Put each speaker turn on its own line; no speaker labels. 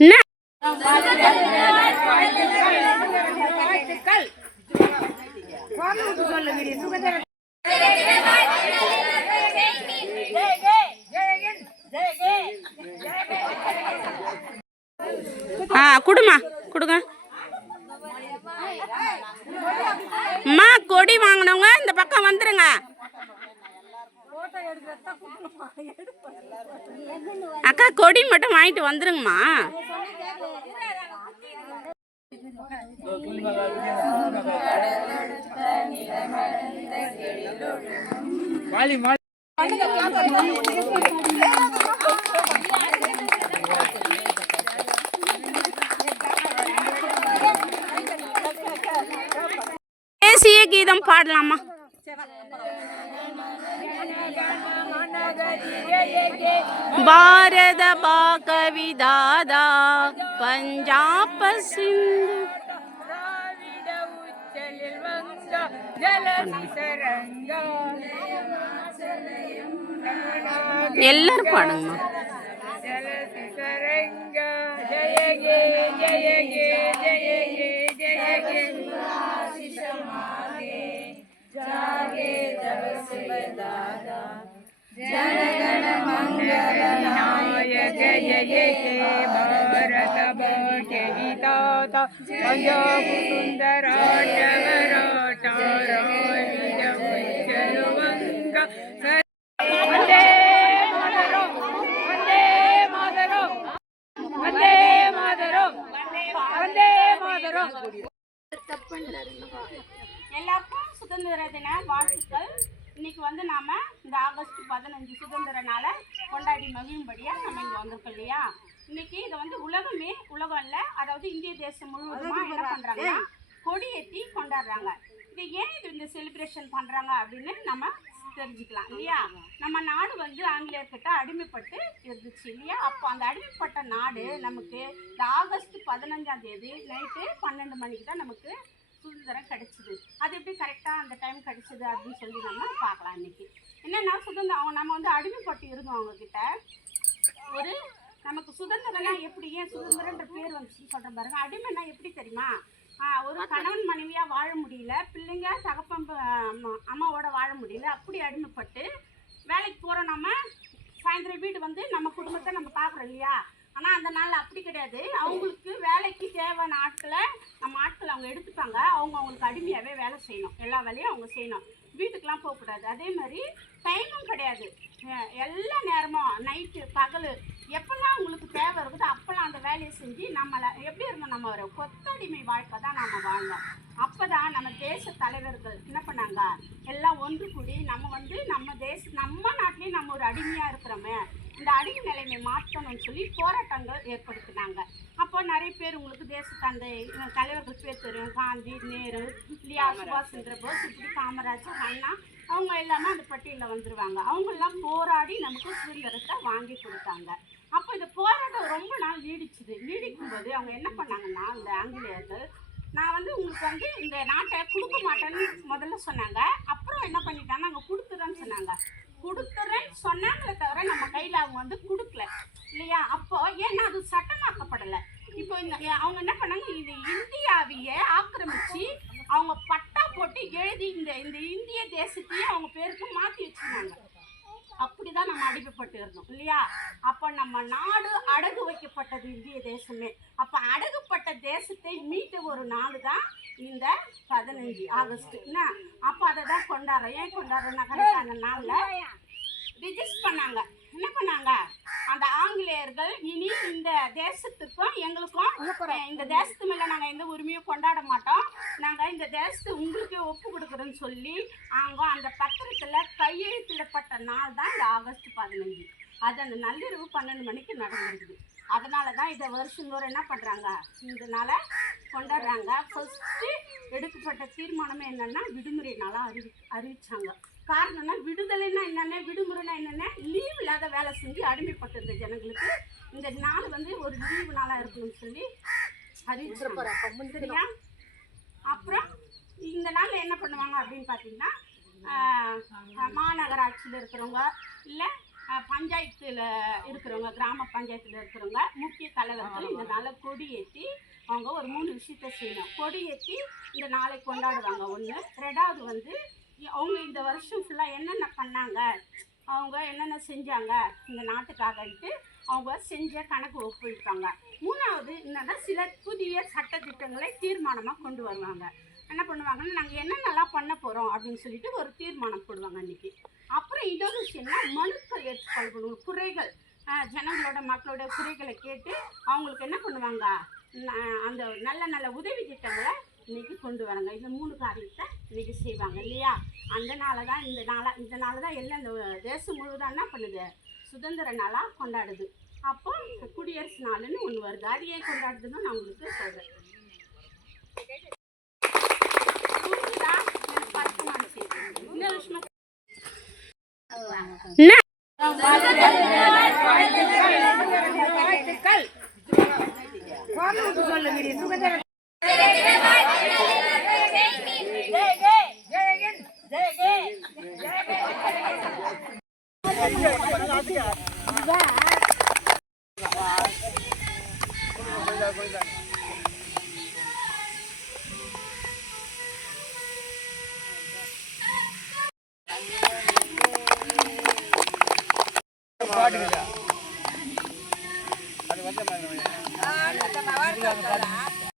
என்ன ஆ கொடுமா கொடுங்க. அம்மா கொடி வாங்கினவங்க இந்த பக்கம் வந்துருங்க. அக்கா கொடி மட்டும் வாங்கிட்டு வந்துருங்கம்மா. தேசிய கீதம் பாடலாமா? பாரத ಕವಿದಾದ பஞ்சாப சிந்து எல்லாரும் பாடுங்கம்மா
பஞ்சாப சுந்தராஜவரோட்டாரோவிடமுச்சலுவங்க வந்தே மாதரம் வந்தே மாதரம் வந்தே மாதரம் வந்தே மாதரம்
எல்லாருக்கும் சுதந்திர தின வாழ்த்துக்கள் இன்னைக்கு வந்து நாம இந்த ஆகஸ்ட் பதினஞ்சு சுதந்திர நாளை கொண்டாடி மகிழும்படியா நம்ம இங்க வந்திருக்கோம் இல்லையா? இன்னைக்கு இதை வந்து உலகமே உலகம் இல்ல அதாவது இந்திய தேசம் முழுவதுமா என்ன பண்றாங்கன்னா கொடியேத்தி கொண்டாடுறாங்க. இது ஏன் இது இந்த செலிப்ரேஷன் பண்றாங்க அப்படின்னு நம்ம தெரிஞ்சுக்கலாம் இல்லையா? நம்ம நாடு வந்து ஆங்கிலேயர்கிட்ட அடிமைப்பட்டு இருந்துச்சு இல்லையா? அப்போ அந்த அடிமைப்பட்ட நாடு நமக்கு இந்த ஆகஸ்ட் பதினஞ்சாம் தேதி நைட்டு பன்னெண்டு மணிக்கு தான் நமக்கு சுதந்திரம் கிடைச்சிது. அது எப்படி கரெக்டாக அந்த டைம் கிடைச்சிது அப்படின்னு சொல்லி நம்ம பார்க்கலாம் இன்றைக்கி என்னன்னா சுதந்திரம் அவங்க நம்ம வந்து அடிமைப்பட்டு இருந்தோம் அவங்கக்கிட்ட ஒரு நமக்கு சுதந்திரம்னா எப்படி? ஏன் சுதந்திரன்ற பேர் வந்துச்சுன்னு சொல்கிறேன் பாருங்க. அடிமைனா எப்படி தெரியுமா? ஒரு கணவன் மனைவியாக வாழ முடியல பிள்ளைங்க தகப்பம் அம்மா- அம்மாவோட வாழ முடியல அப்படி அடிமைப்பட்டு வேலைக்கு போகிறோம் நம்ம. சாயந்தரம் வீடு வந்து நம்ம குடும்பத்தை நம்ம பார்க்குறோம் இல்லையா? ஆனால் அந்த நாள் அப்படி கிடையாது. அவங்களுக்கு வேலைக்கு தேவையான ஆட்களை நம்ம ஆட்களை அவங்க எடுத்துப்பாங்க. அவங்க அவங்களுக்கு அடிமையாகவே வேலை செய்யணும். எல்லா வேலையும் அவங்க செய்யணும். வீட்டுக்கெலாம் போகக்கூடாது. அதே மாதிரி டைமும் கிடையாது. எல்லா நேரமும் நைட்டு பகல் எப்பெல்லாம் உங்களுக்கு தேவை இருக்குதோ அப்போல்லாம் அந்த வேலையை செஞ்சு நம்மளை எப்படி இருந்தோம் நம்ம ஒரு கொத்தடிமை வாழ்க்கை தான் நம்ம வாழ்ந்தோம். அப்போ தான் நம்ம தேச தலைவர்கள் என்ன பண்ணாங்க? எல்லாம் ஒன்று கூடி நம்ம வந்து நம்ம தேச நம்ம நாட்டிலேயே நம்ம ஒரு அடிமையாக இருக்கிறோமே. இந்த அடிமை நிலைமை மாற்றணும்னு சொல்லி போராட்டங்கள் ஏற்படுத்தினாங்க. அப்போ நிறைய பேர் உங்களுக்கு தேசத்தந்தை தலைவர்கள் பேர் தெரியும். காந்தி நேரு இல்லையா சுபாஷ் சந்திர போஸ் இப்படி காமராஜர் அண்ணா அவங்க எல்லாமே அந்த பட்டியலில் வந்துருவாங்க. அவங்கெல்லாம் போராடி நமக்கு சுதந்திரத்தை வாங்கி கொடுத்தாங்க. அப்போ இந்த போராட்டம் ரொம்ப நாள் நீடிச்சுது. நீடிக்கும் போது அவங்க என்ன பண்ணாங்கன்னா இந்த ஆங்கிலேயர்கள் நான் வந்து உங்களுக்கு வந்து இந்த நாட்டை கொடுக்க மாட்டேன்னு முதல்ல சொன்னாங்க. அப்புறம் என்ன பண்ணிட்டாங்க நாங்கள் கொடுத்துறேன்னு சொன்னாங்க. கொடுத்துற சொன்னாங்களே தவிர நம்ம கையில் அவங்க வந்து கொடுக்கல. இல்லையா? அப்போ ஏன்னா அது சட்டமாக்கப்படலை. இப்போ இந்த அவங்க என்ன பண்ணாங்க? இது இந்தியாவையே ஆக்கிரமிச்சு அவங்க பட்டா போட்டு எழுதி இந்த இந்த இந்திய தேசத்தையே அவங்க பேருக்கு மாற்றி வச்சுருந்தாங்க. அப்படிதான் நம்ம அடிமைப்பட்டு இருந்தோம் இல்லையா? அப்போ நம்ம நாடு அடகு வைக்கப்பட்டது இந்திய தேசமே. அப்போ அடகுப்பட்ட தேசத்தை மீட்ட ஒரு நாள் தான் இந்த பதினஞ்சு ஆகஸ்ட். என்ன? அப்போ அதை தான் கொண்டாடுறோம். ஏன் கொண்டாடுறோம்னா கரெக்டாக அந்த நாளில் ரிஜிஸ்ட் பண்ணாங்க. என்ன பண்ணாங்க? அந்த ஆங்கிலேயர்கள் இனி இந்த தேசத்துக்கும் எங்களுக்கும் இந்த தேசத்து மேல நாங்க எந்த உரிமையும் கொண்டாட மாட்டோம். நாங்க இந்த தேசத்தை உங்களுக்கே ஒப்பு கொடுக்குறோன்னு சொல்லி அவங்க அந்த பத்திரத்துல கையெழுத்திடப்பட்ட நாள் தான் இந்த ஆகஸ்ட் பதினஞ்சு. அது அந்த நள்ளிரவு பன்னெண்டு மணிக்கு நடந்திருக்குது. அதனால தான் இதை வருஷந்தோறும் என்ன பண்ணுறாங்க நாளை கொண்டாடுறாங்க. ஃபஸ்ட்டு எடுக்கப்பட்ட தீர்மானமே என்னன்னா விடுமுறை நாளாக அறிவி அறிவிச்சாங்க. காரணம்னா விடுதலைன்னா என்னென்ன விடுமுறைனா என்னென்ன? லீவ் இல்லாத வேலை செஞ்சு அடிமைப்பட்டிருந்த ஜனங்களுக்கு இந்த நாள் வந்து ஒரு லீவு நாளாக இருக்கணும்னு சொல்லி அறிவிச்சாங்க சரியா? அப்புறம் இந்த நாளில் என்ன பண்ணுவாங்க அப்படின்னு பார்த்தீங்கன்னா மாநகராட்சியில் இருக்கிறவங்க இல்லை பஞ்சாயத்துல இருக்கிறவங்க கிராம பஞ்சாயத்துல இருக்கிறவங்க முக்கிய தலைவர்கள் இந்த நாளை கொடி ஏற்றி அவங்க ஒரு மூணு விஷயத்த செய்யணும். கொடி ஏற்றி இந்த நாளை கொண்டாடுவாங்க. ஒன்று ரெண்டாவது வந்து அவங்க இந்த வருஷம் ஃபுல்லாக என்னென்ன பண்ணாங்க? அவங்க என்னென்ன செஞ்சாங்க? இந்த நாட்டுக்காகன்ட்டு அவங்க செஞ்ச கணக்கு ஒப்புவிப்பாங்க மூணாவது என்னன்னா சில புதிய சட்டத்திட்டங்களை தீர்மானமாக கொண்டு வருவாங்க. என்ன பண்ணுவாங்கன்னா நாங்கள் என்னென்னலாம் பண்ண போகிறோம் அப்படின்னு சொல்லிட்டு ஒரு தீர்மானம் போடுவாங்க அன்றைக்கி அப்புறம் இன்னொரு விஷயம்னா மனுக்கள் ஏற்றுக்கொள்ளணும் குறைகள். ஜனங்களோட மக்களோட குறைகளை கேட்டு அவங்களுக்கு என்ன பண்ணுவாங்க? அந்த நல்ல நல்ல உதவி திட்டங்களை இன்னைக்கு கொண்டு வராங்க. இந்த மூணு காரியத்தை இன்னைக்கு செய்வாங்க இல்லையா? அந்த நாளை தான் இந்த நாளாக இந்த நாளை தான் எல்லாம் இந்த தேசம் முழுவதும் என்ன பண்ணுது? சுதந்திர நாளாக கொண்டாடுது. அப்போ குடியரசு நாளுன்னு ஒன்று வருது. அது ஏன் கொண்டாடுதுன்னு நான் உங்களுக்கு சொல்கிறேன் புரிஞ்சுதா Thank
you.